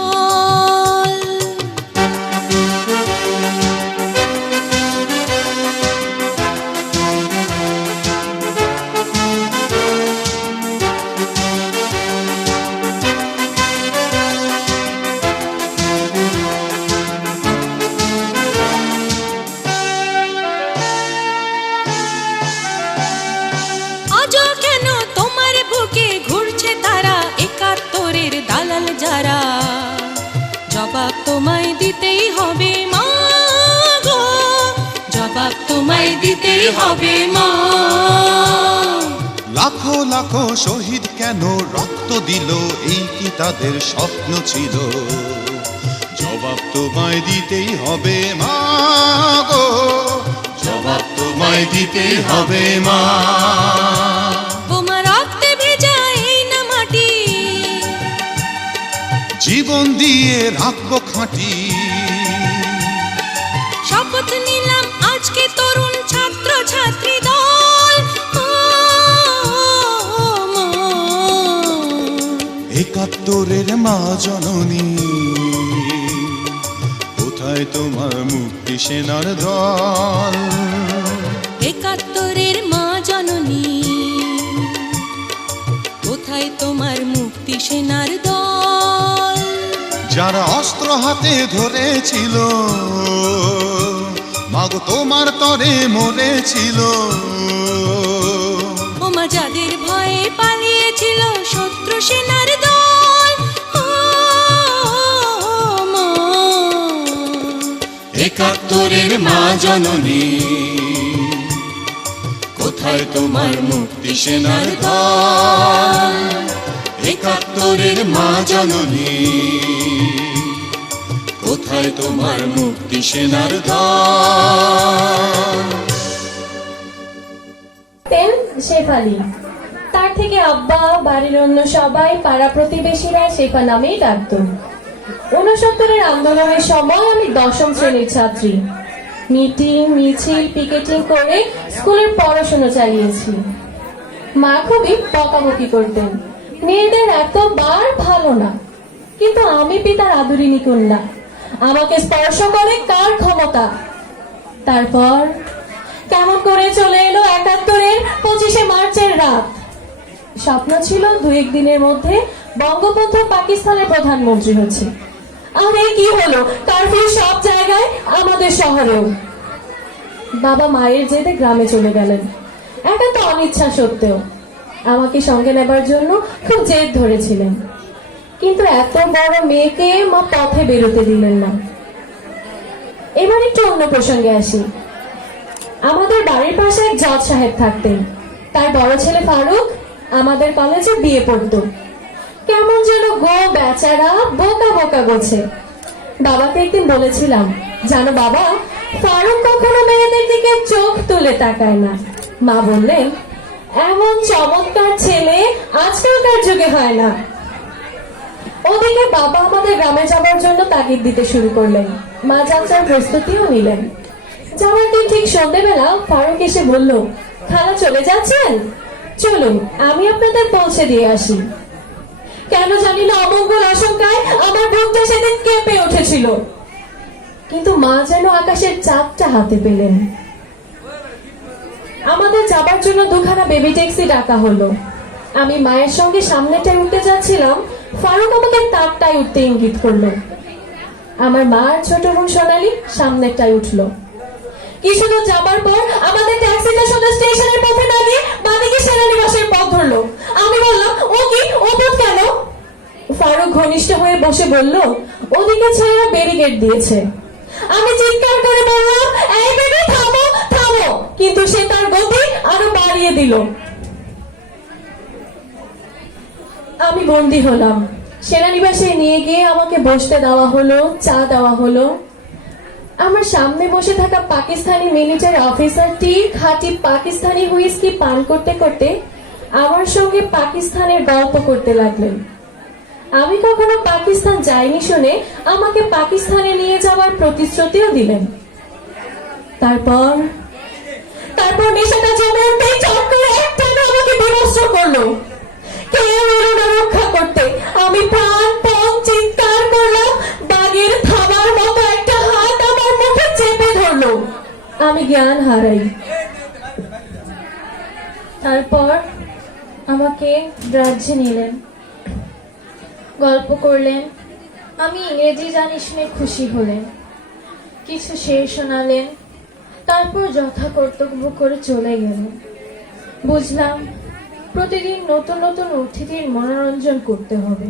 আজও কেন তোমার বুকে ঘুরছে তারা ৭১-এর দালাল যারা জবাব তোমায় দিতেই হবে মা গো জবাব তোমায় দিতেই হবে মা লাখো লাখো শহীদ কেন রক্ত দিল এই কি তাদের স্বপ্ন ছিল জবাব তোমায় দিতেই হবে মা গো জবাব তোমায় দিতেই হবে মা বোমা রক্তে ভেজা এই না মাটি জীবন দিয়ে রাখবো খাঁটি শপথ নিলাম আজকে তরুণ ছাত্র ছাত্রী দল ও মা। ৭১-এর মা জননী কোথায় তোমার মুক্তি সেনার দল ৭১-এর মা জননী কোথায় তোমার মুক্তি সেনার দল যারা অস্ত্র হাতে ধরেছিল মাগো তোমার তরে মরেছিল ওমা যাদের ভয়ে পালিয়েছিল শত্রু সেনার দল ও মা। ৭১-এর মা জননী কোথায় তোমার মুক্তি সেনার দল ৭১-এর মা জননী কোথায় তোমার মুক্তি সেনার দল শেফালি তার থেকে আব্বা বাড়ির অন্য সবাই পাড়া প্রতিবেশীরা শেফা নামেই ডাকত ৬৯-এর আন্দোলনের সময় আমি ১০ম শ্রেণীর ছাত্রী মিটিং মিছিল পিকেটিং করে স্কুলের পড়াশোনা চালিয়েছি মা খুবই বকাবকি করতেন মেয়েদের এতবার ভালো না কিন্তু আমি পিতার আদরিনী কন্যা আমাকে স্পর্শ করে কার ক্ষমতা তারপর কেমন করে চলে এলো ৭১-এর ২৫শে মার্চের রাত স্বপ্ন ছিল ২-১ দিনের মধ্যে বঙ্গবন্ধু পাকিস্তানের প্রধানমন্ত্রী হচ্ছে আর এই কি হলো কারফিউ সব জায়গায় আমাদের শহরেও বাবা মায়ের জেদে গ্রামে চলে গেলেন, একান্ত অনিচ্ছা সত্ত্বেও। আমাকে সঙ্গে নেবার জন্য খুব জেদ ধরেছিলেন, কিন্তু এত বড় মেয়েকে মা পথে বেরোতে দিলেন না। এবার একটু অন্য প্রসঙ্গে আসি। আমাদের বাড়ির পাশে এক জজ সাহেব থাকতেন। তার বড় ছেলে ফারুক আমাদের কলেজে বিয়ে পড়তো। কেমন যেন গো বেচারা বোকা বোকা গোছে। বাবাকে একদিন বলেছিলাম, জানো বাবা, ফারুক কখনো মেয়েদের দিকে চোখ তুলে তাকায় না। মা বললেন, এমন চমৎকার ছেলে আজকালকার যুগে হয় না। ওদিকে বাবা আমাদের গ্রামে যাবার জন্য তাগিদ দিতে শুরু করলেন। মা যাত্রার প্রস্তুতিও নিলেন। যাওয়ার দিন ঠিক সন্ধ্যেবেলা ফারুক এসে বলল, খালা চলে যাচ্ছেন? চলুন আমি আপনাদের পৌঁছে দিয়ে আসি। কেন জানি না অমঙ্গল আশঙ্কায় আমার বুকটা সেদিন কেঁপে উঠেছিল, কিন্তু মা যেন আকাশের চাঁদটা হাতে পেলেন। আমাদের যাবার জন্য দুখানা বেবি ট্যাক্সি ডাকা হলো। আমি মায়ের সঙ্গে সামনেটায় উঠতে যাচ্ছিলাম, ফারুক আমাকে তারটায় উঠতে ইঙ্গিত করলো। আমার মা আর ছোট বোন সোনালি সামনেটায় উঠলো। কিছু দূর যাবার পর আমাদের ট্যাক্সিটা সোজা স্টেশনের পথে না গিয়ে বাদিকে সেনানিবাসের পথ ধরলো। আমি বললাম, ও কি, ও পথ কেন? ফারুক ঘনিষ্ঠ হয়ে বসে বলল, ওদিকে ছেলেরা ব্যারিকেড দিয়েছে। আমি চিৎকার করে বললাম, এই বেবি থামো থামো, কিন্তু সে তার গতি আরো বাড়িয়ে দিল। আমি বন্দী হলাম। সেনানিবাসে নিয়ে গিয়ে আমাকে বসতে দেওয়া হলো, চা দেওয়া হলো। আমার সামনে বসে থাকা পাকিস্তানি মিলিটারি অফিসারটি খাঁটি পাকিস্তানি হুইস্কি পান করতে করতে আমার সঙ্গে পাকিস্তানের গল্প করতে লাগলেন। আমি কখনো পাকিস্তান যাইনি শুনে আমাকে পাকিস্তানে নিয়ে যাওয়ার প্রতিশ্রুতিও দিলেন। তারপর নেশাটা জমে উঠতেই চট করে একটানে আমাকে বিমস্ত্র করলো। কেউ এলো না রক্ষা করতে। আমি প্রাণপণ চিৎকার করলাম, বাঘের থাবার মতো একটা হাত আমার মুখে চেপে ধরলো। আমি জ্ঞান হারাই। তারপর আমাকে রাজ্যে নিলেন, গল্প করলেন। আমি ইংরেজি জানি শুনে খুশি হলেন, কিছু শের শোনালেন। তারপর যথা কর্তব্য করে চলে গেলেন। বুঝলাম প্রতিদিন নতুন নতুন অতিথির মনোরঞ্জন করতে হবে।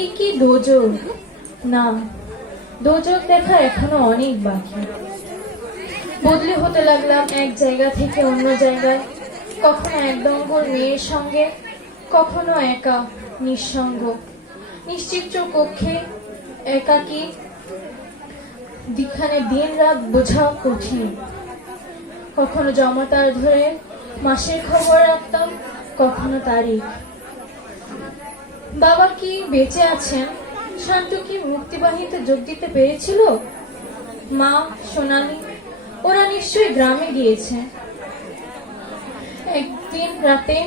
এই কি দোজক? না, দোজক দেখা এখনো অনেক বাকি। বদলি হতে লাগলাম এক জায়গা থেকে অন্য জায়গায়, কখনো এক দঙ্গল মেয়ের সঙ্গে, কখনো একা নিঃসঙ্গ নিশ্চিত্র কক্ষে একাকী। যেখানে দিন রাত বোঝা কঠিন। কখনো জমাতার ধরে মাসের খবর রাখতাম, কখনো তারিখ। বাবা কি বেঁচে আছেন? শান্তু কি মুক্তিবাহিনীতে যোগ দিতে পেরেছিল? মা, সোনালি ওরা নিশ্চয়ই গ্রামে গিয়েছে। একদিন রাতে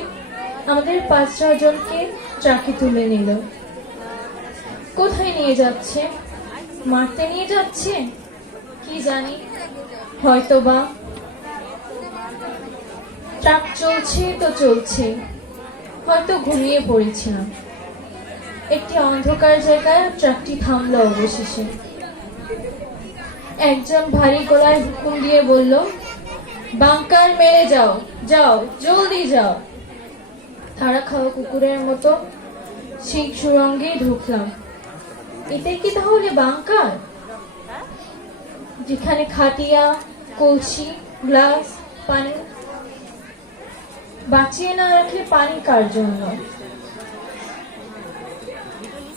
আমাদের 5-6 জনকে ট্রাকে তুলে নিল। কোথায় নিয়ে যাচ্ছে? মারতে নিয়ে যাচ্ছে কি জানি, হয়তোবা। ট্রাক চলছে তো চলছে, হয়তো ঘুমিয়ে পড়েছিলাম। একটি অন্ধকার জায়গায় ট্রাকটি থামলো অবশেষে। একজন ভারী গলায় হুকুম দিয়ে বলল, বাংকার মেরে যাও, যাও জলদি যাও। তারা খাওয়া কুকুরের মতো সেই সুরঙ্গেই ঢুকলাম। এটাই কি তাহলে বাংকার, যেখানে খাটিয়া, কলসি, গ্লাস, পানি বাঁচিয়ে না রাখলে পানি কার জন্য?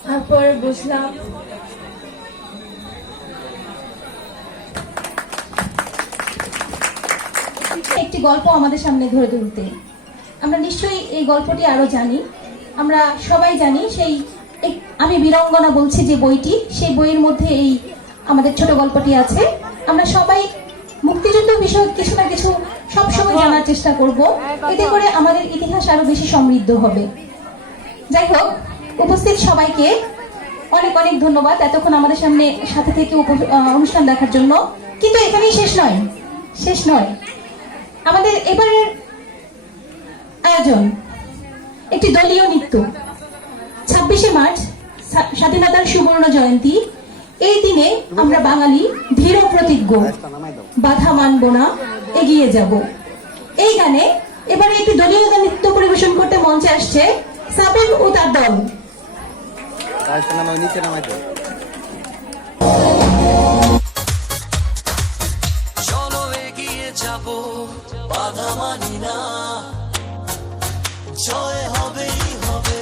তারপর বুঝলাম একটি গল্প আমাদের সামনে ধরে তুলতে। আমরা নিশ্চয়ই এই গল্পটি আরো জানি, আমরা সবাই জানি। সেই আমি বীরঙ্গনা বলছি যে বইটি, সেই বইয়ের মধ্যে এই আমাদের ছোট গল্পটি আছে। আমরা সবাই মুক্তিযুদ্ধ বিষয়ক কিছু না কিছু সবসময় জানার চেষ্টা করব, এতে করে আমাদের ইতিহাস আরো বেশি সমৃদ্ধ হবে। যাই হোক, উপস্থিত সবাইকে অনেক অনেক ধন্যবাদ এতক্ষণ আমাদের সামনে সাথে থেকে অনুষ্ঠান দেখার জন্য। কিন্তু এখানেই শেষ নয়। আমাদের এবারের আয়োজন একটি দলীয় নৃত্য। 26শে মার্চ স্বাধীনতার সুবর্ণ জয়ন্তী। এই দিনে আমরা বাঙালি দৃঢ় প্রতিজ্ঞ, বাধা মানব না, এগিয়ে যাব। এই গানে এবারে একটি দলীয় গান নৃত্য পরিবেশন করতে মঞ্চে আসছে সাবিব ও তার দল। নিচে নামাই তো। চলো এগিয়ে যাব, বাধা মানি না, জয় হবেই হবে,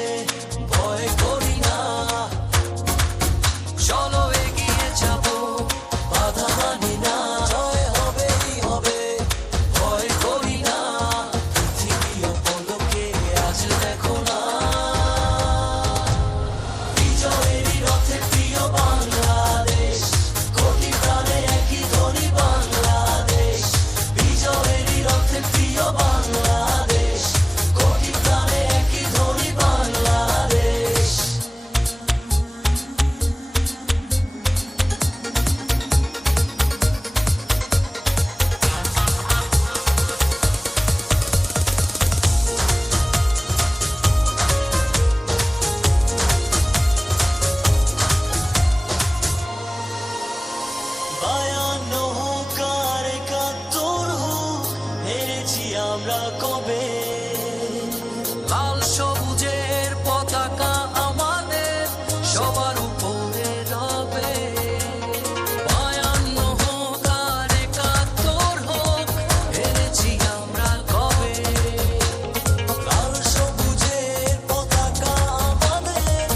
ভয় করি না। চলো এগিয়ে যাব, বাধা মানি না, জয় হবেই হবে, ভয় করি না। পৃথিবী পলকে আজ দেখো না, বিজয়েরই রথে প্রিয় বাংলাদেশ, কোটি প্রাণে একই ধ্বনি বাংলাদেশ। বিজয়েরই রথে প্রিয় বাংলাদেশ, কোটি প্রাণে একই ধ্বনি বাংলাদেশ। বায়ান্ন হোক আর ৭১ হোক, হেরেছি আমরা কবে? লাল সবুজের পতাকা আমাদের সবার উপরে রবে। বায়ান্ন হোক আর ৭১ হোক, হেরেছি আমরা কবে? লাল সবুজের পতাকা আমাদের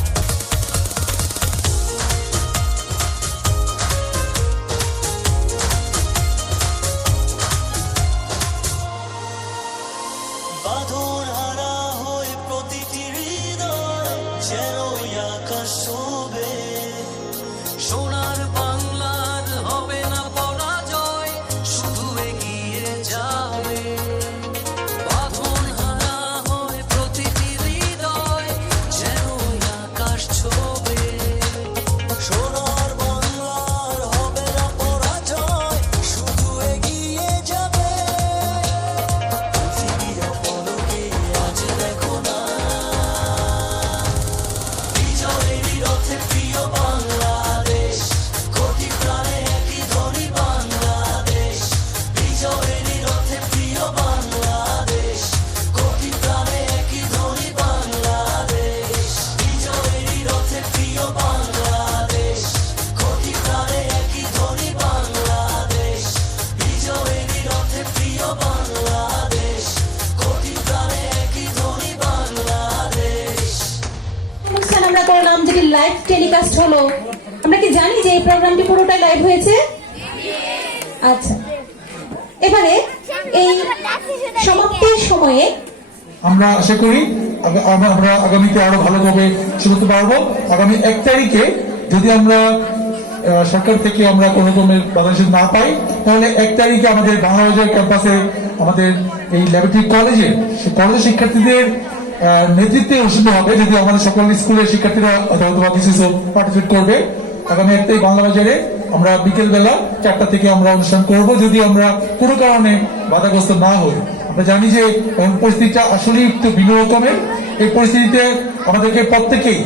বাঁধন হারা হয়ে প্রতিটি হৃদয় যেন আকাশ শোবে। সোনার বাংলার হবে না পরাজয়, শুধু এগিয়ে যাবে। বাঁধন হারা হয়ে প্রতিটি হৃদয় যেন আকাশ ছোবে। সোনার বাংলার হবে না পরাজয়, শুধু এগিয়ে যাবে। পৃথিবীর পলকে আজ দেখো না, বিজয়েরই রথে প্রিয় বাংলাদেশ, কোটি প্রাণে একই ধ্বনি বাংলাদেশ। বিজয়েরই রথে প্রিয় বাংলাদেশ, কোটি প্রাণে একই ধ্বনি বাংলাদেশ। বিজয়েরই রথে প্রিয় বাংলাদেশ, কোটি প্রাণে একই ধ্বনি বাংলাদেশ। বিজয়েরই রথে প্রিয় বাংলাদেশ, কোটি প্রাণে একই ধ্বনি বাংলাদেশ। অনুষ্ঠান আমরা করলাম যেটি লাইভ টেলিকাস্ট হলো। আমরা কি জানি যে এই প্রোগ্রামটি পুরোটাই লাইভ হয়েছে? আচ্ছা, এবারে এই সমাপ্তির সময়ে আমরা আশা করি আমরা আগামীতে আরো ভালোভাবে শুরু করতে পারবো। আগামী ১ তারিখে যদি আমরা সরকার থেকে আমরা কোনো রকমের বাধা নিষেধ না পাই, তাহলে ১ তারিখে আমাদের বাংলাবাজার ক্যাম্পাসে আমাদের এই ল্যাবরেটরি কলেজের শিক্ষার্থীদের নেতৃত্বে অনুষ্ঠান হবে। যদি আমাদের সকল স্কুলের শিক্ষার্থীরা অথবা কিছু পার্টিসিপেট করবে। আগামী ১ তারিখ বাংলাবাজারে আমরা বিকেল বেলা ৪টা থেকে আমরা অনুষ্ঠান করব, যদি আমরা কোনো কারণে বাধাগ্রস্ত না হই। আমরা জানি যে এখন পরিস্থিতিটা আসলে একটু ভিন্ন রকমের। এই পরিস্থিতিতে আমাদেরকে প্রত্যেকেই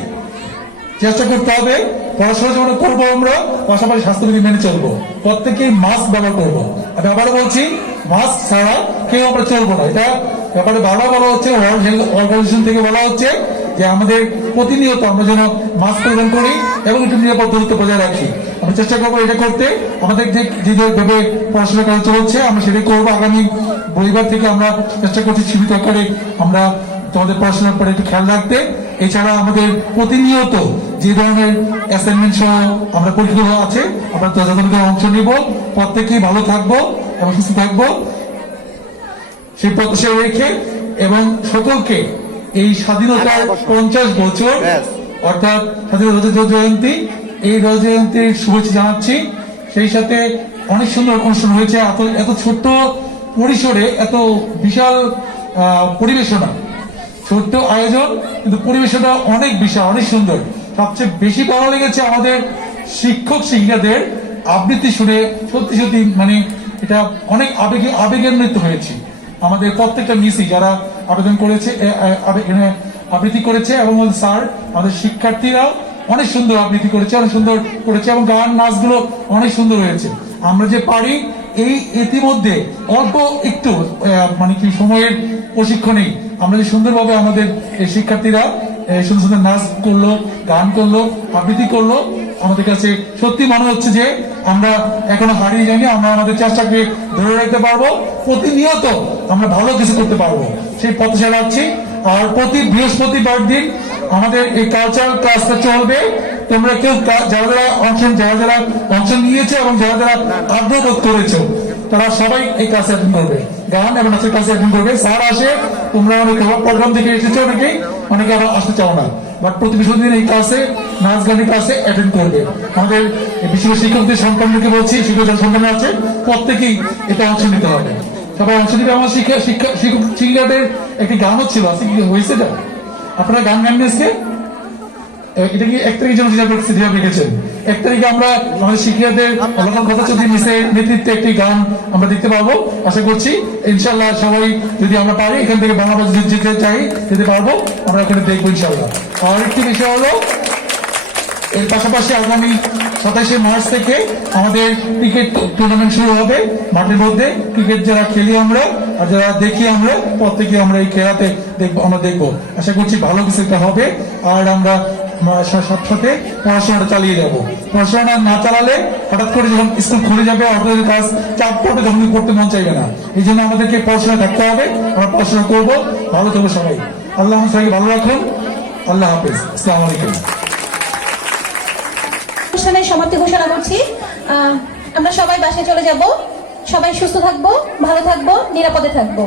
চেষ্টা করতে হবে, পড়াশোনা যেমন করবো আমরা, পাশাপাশি স্বাস্থ্যবিধি মেনে চলবো। প্রত্যেকেই মাস্ক ব্যবহার করবো। আমি আবারও বলছি, মাস্ক ছাড়া কেউ আমরা চলবো না। এটা ব্যাপারে বারবার বলা হচ্ছে, ওয়ার্ল্ড হেলথ অর্গানাইজেশন থেকে বলা হচ্ছে যে আমাদের প্রতিনিয়ত আমরা যেন মাস্ক পরিধান করি এবং একটু নিরাপদ দূরত্ব বজায় রাখি। আমরা চেষ্টা করবো এটা করতে। আমাদের যেভাবে পড়াশোনা করা চলছে আমরা সেটাই করবো। আগামী রবিবার থেকে আমরা চেষ্টা করছি সীমিত আকারে আমরা তোমাদের পড়াশোনার পরে একটু খেয়াল রাখতে। এছাড়া আমাদের প্রতিনিয়ত যে ধরনের অ্যাসাইনমেন্ট সহ আমরা পরীক্ষা আছে, আমরা যথাযথ অংশ নিব। প্রত্যেকেই ভালো থাকবো এবং সুস্থ থাকবো সেই প্রত্যাশা রেখে, এবং সকলকে এই স্বাধীনতার ৫০ বছর অর্থাৎ স্বাধীনতা জয়ন্তী, এই জয়ন্তীর শুভেচ্ছা জানাচ্ছি। সেই সাথে অনেক সুন্দর অনুষ্ঠান হয়েছে, এত ছোট্ট পরিসরে এত বিশাল পরিবেশনা, ছোট্ট আয়োজন, কিন্তু পরিবেশনা অনেক বিশাল, অনেক সুন্দর। সবচেয়ে বেশি ভালো লেগেছে আমাদের শিক্ষক শিক্ষিকাদের আবৃত্তি শুনে। সত্যি সত্যি মানে এটা অনেক আবেগের নৃত্য হয়েছে। আমাদের প্রত্যেকটা মিসই যারা আবেদন করেছে, আবৃত্তি করেছে, এবং স্যার আমাদের শিক্ষার্থীরাও অনেক সুন্দর আবৃত্তি করেছে, অনেক সুন্দর করেছে, এবং গান নাচগুলো অনেক সুন্দর হয়েছে। আমরা যে পারি এই ইতিমধ্যে অল্প একটু মানে কি সময়ের প্রশিক্ষণেই আমরা যে সুন্দরভাবে আমাদের এই শিক্ষার্থীরা সুন্দর সুন্দর নাচ করলো, গান করলো, আবৃত্তি করলো, আমাদের কাছে সত্যি মনে হচ্ছে যে আমরা এখনো হারিয়ে যাইনি। আমরা আমাদের চেষ্টাকে ধরে রাখতে পারবো, প্রতিনিয়ত আমরা ভালো কিছু করতে পারবো, সেই পথে চালাচ্ছি। আর প্রতি বৃহস্পতিবার দিন আমাদের এই কালচারাল ক্লাসটা চলবে। তোমরা কেউ যারা যারা অংশ নিয়েছে এবং যারা আগ্রহ বোধ করেছো তারা সবাই এই ক্লাসে অ্যাটেন্ড করবে, গান এবং নাচের ক্লাসে অ্যাটেন্ড করবে। স্যার আসে, তোমরা অনেকে প্রোগ্রাম থেকে এসেছো, অনেকে আবার আসতে চাও না, বাট প্রতি বৃহস্পতিদিন এই ক্লাসে নাচ গানের ক্লাসে অ্যাটেন্ড করবে। আমাদের বিশেষ শিক্ষকদের সন্তানদেরকে বলছি, শিক্ষক যারা সন্তান আছে প্রত্যেকেই এটা অংশ নিতে হবে, সবাই অংশ নিতে। আমার শিক্ষকদের একটি গানও ছিল, আছে কি হয়েছে এটা? আপনারা গান গান নিয়েছে? এটা কি 1 তারিখের জন্য সিরিয়াল রেখেছেন? 1 তারিখে আমরা আমাদের শিক্ষকদের লোকাল কথা চলতি মিসের নেতৃত্বে একটি গান আমরা দেখতে পাবো। আশা করছি ইনশাল্লাহ সবাই যদি আমরা পারি এখান থেকে বাংলাদেশ যেতে চাই, যেতে পারবো, আমরা ওখানে দেখবো ইনশাল্লাহ। আর একটি বিষয় হলো, এর পাশাপাশি আগামী 27শে মার্চ থেকে আমাদের ক্রিকেট টুর্নামেন্ট শুরু হবে মাঠের মধ্যে। ক্রিকেট যারা খেলি আমরা আর যারা দেখি আমরা প্রত্যেকে আমরা এই খেলাতে আমরা দেখবো। আশা করছি ভালো কিছু একটা হবে। আর আমরা সাথে পড়াশোনাটা চালিয়ে যাব। পড়াশোনা না চালালে হঠাৎ করে যখন স্কুল খুলে যাবে, অর্থনৈতিক কাজ চাপ পড়বে, তখন পড়তে মন চাইবে না। এই জন্য আমাদেরকে পড়াশোনা থাকতে হবে, আমরা পড়াশোনা করবো, ভালো থাকবো সবাই। আল্লাহ আমাদের সবাইকে ভালো রাখুন। আল্লাহ হাফেজ, আসসালামু আলাইকুম। অনুষ্ঠানের সমাপ্তি ঘোষণা করছি। আমরা সবাই বাসায় চলে যাব। সবাই সুস্থ থাকবো, ভালো থাকবো, নিরাপদে থাকবো।